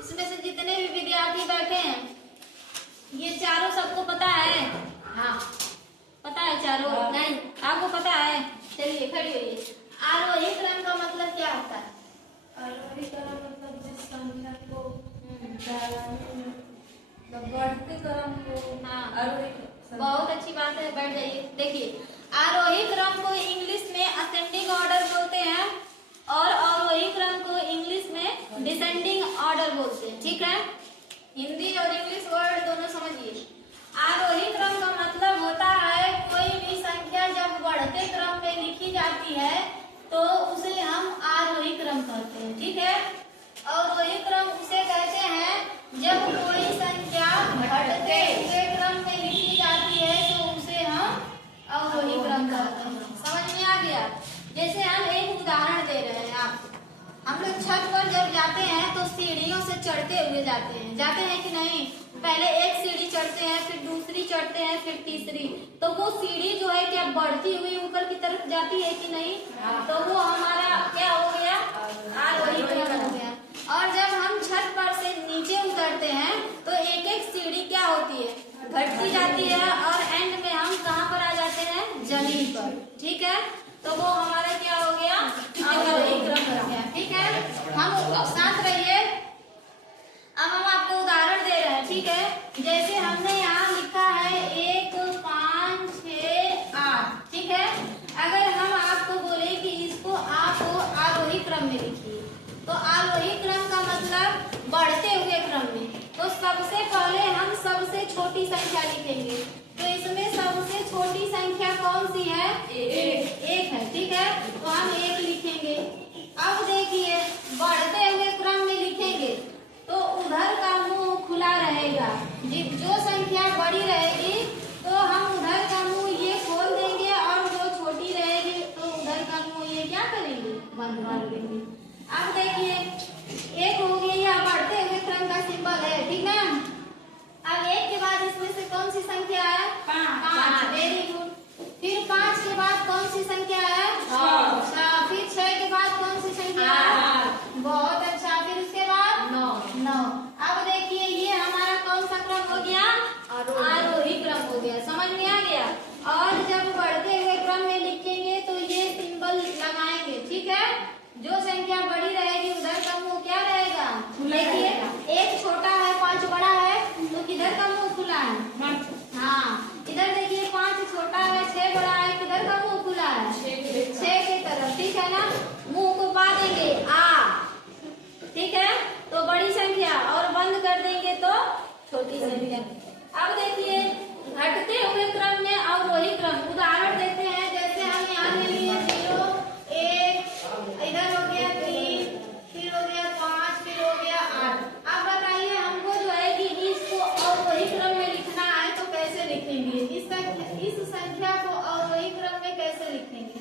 इसमें से जितने भी विद्यार्थी बैठे हैं ये चारों सबको पता है? हाँ पता है चारों? नहीं आपको पता है? चलिए खड़ी होइए। आरोही क्रम का मतलब क्या होता है? आरोही क्रम मतलब जिस संख्या को बढ़ते क्रम को आरोही। बहुत अच्छी बात है, बैठ जाइए। देखिए आरोही क्रम को इंग्लिश में असेंडिंग ऑर्डर बोलते हैं और अवरोही क्रम को इंग्लिश में डिसेंडिंग ऑर्डर बोलते हैं। ठीक है, हिंदी और इंग्लिश वर्ड दोनों समझिए। आरोही क्रम का मतलब होता है कोई भी संख्या जब बढ़ते क्रम में लिखी जाती है तो उसे हम आरोही क्रम कहते हैं। ठीक है, अवरोही क्रम उसे कहते हैं जब कोई संख्या घटते हुए क्रम में लिखी जाती है तो उसे हम अवरोही क्रम कहते हैं। समझ में आ गया? जैसे हम एक उदाहरण दे रहे हैं आपको। हम लोग छत पर जब जाते हैं तो सीढ़ियों से चढ़ते हुए जाते हैं कि नहीं? पहले एक सीढ़ी चढ़ते हैं, फिर दूसरी चढ़ते हैं, फिर तीसरी। तो वो सीढ़ी जो है क्या बढ़ती हुई ऊपर की तरफ जाती है कि नहीं? तो वो हमारा क्या हो गया? आरोही क्रम हो गया। और जब हम छत पर से नीचे उतरते हैं तो एक एक सीढ़ी क्या होती है? घटती जाती है और एंड में हम कहाँ पर आ जाते हैं? जमीन पर। ठीक है, तो वो हमारा क्या हो गया? आरोही क्रम हो गया। ठीक है, हम साथ रहिए। अब हम आपको उदाहरण दे रहे हैं। ठीक है, जैसे हमने यहाँ लिखा है 1 5 6 8। ठीक है, अगर हम आपको बोले कि इसको आप आरोही क्रम में लिखिए तो आरोही क्रम का मतलब बढ़ते हुए क्रम में। तो सबसे पहले हम सबसे छोटी संख्या लिखेंगे। तो इसमें सबसे छोटी संख्या कौन सी है? एक है। ठीक है, तो हम 1 लिखेंगे। अब देखिए बढ़ते हुए क्रम में लिखेंगे तो उधर का मुंह खुला रहेगा। जो संख्या बड़ी रहेगी तो हम उधर का मुंह ये खोल देंगे और जो छोटी रहेगी तो उधर का मुंह ये क्या करेंगे? बंद कर देंगे। अब देखिए 1 हो गया, यह बढ़ते हुए क्रम का सिंबल है। ठीक है, अब 1 के बाद इसमें से कौन सी संख्या है? 5। Very good. फिर 5 के बाद कौन सी संख्या है? 6। फिर 6 के बाद कौन सी संख्या है? बहुत अच्छा। फिर उसके बाद 9। अब देखिए ये हमारा कौन सा क्रम हो गया? आरोही क्रम हो गया। समझ में आ गया? और जब बढ़ते हुए क्रम में लिखेंगे तो ये सिंबल लगाएंगे। ठीक है, जो संख्या बड़ी रहेगी उधर का मुंह क्या रहेगा? देखिए 1 छोटा है 5 बड़ा है तो किधर का मुंह खुला है? हाँ, इधर देखिए 5 छोटा है 6 बड़ा है, किधर का मुंह खुला है? 6 की तरफ। ठीक है ना, मुंह को पा देंगे आ। ठीक है, तो बड़ी संख्या और बंद कर देंगे तो छोटी संख्या। अब देखिए घटते हुए क्रम में अवरोही क्रम उदाहरण देते हैं। जैसे हम यहाँ ले लिए 0 1, इधर हो गया 3, फिर हो गया 5, फिर हो गया 8। अब बताइए हमको जो है कि इसको अवरोही क्रम में लिखना है तो कैसे लिखेंगे? इस संख्या को अवरोही क्रम में कैसे लिखेंगे?